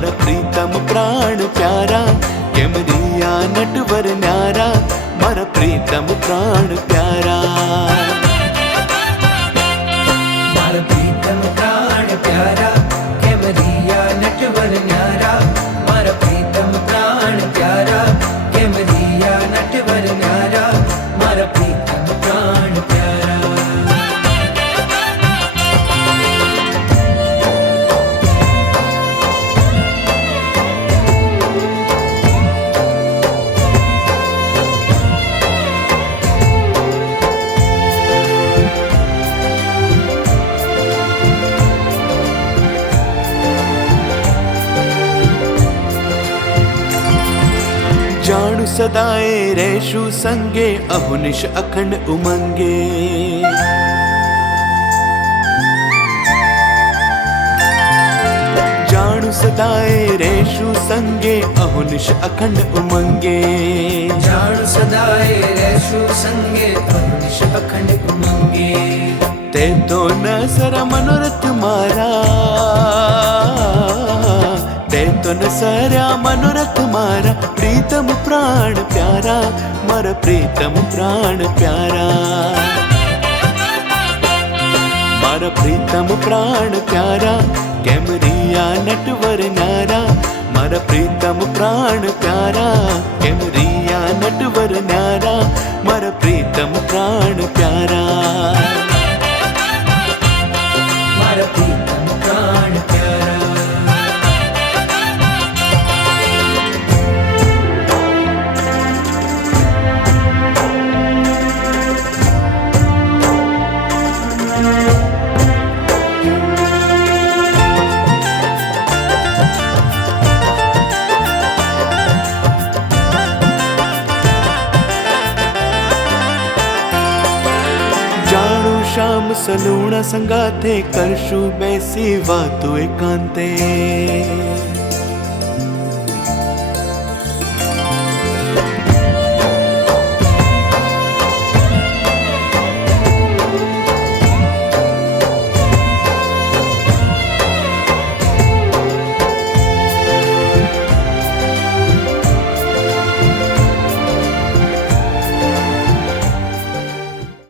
मारा प्रीतम प्राण प्यारा केम रिया नटवर न्यारा मारा प्रीतम प्राण प्यारा मारा प्रीतम प्राण प्यारा केम रिया नटवर न्यारा मारा प्रीतम प्राण प्यारा केम रिया नटवर न्यारा मारा प्रीतम प्राण प्यारा। जाणु सदाए रेशु संगे अहुनिश अखंड उमंगे जाणु सदाए रेशु संगे अहुनिश अखंड उमंगे जाणु सदाए रेशु संगे अहुनिश अखंड उमंगे ते तो न सर मनोरथ मारा ते तो न सरया मनोरथ मारा प्रीतम प्राण प्यारा मारा प्रीतम प्राण प्यारा मारा प्रीतम प्राण प्यारा केम रिया नटवर न्यारा मारा प्रीतम प्राण प्यारा केम रिया नटवर न्यारा मारा प्रीतम प्राण प्यारा मारा प्रीतम प्राण प्यारा। जाणु श्याम सलूणा संगाथे करशु बेसी वातो एकांते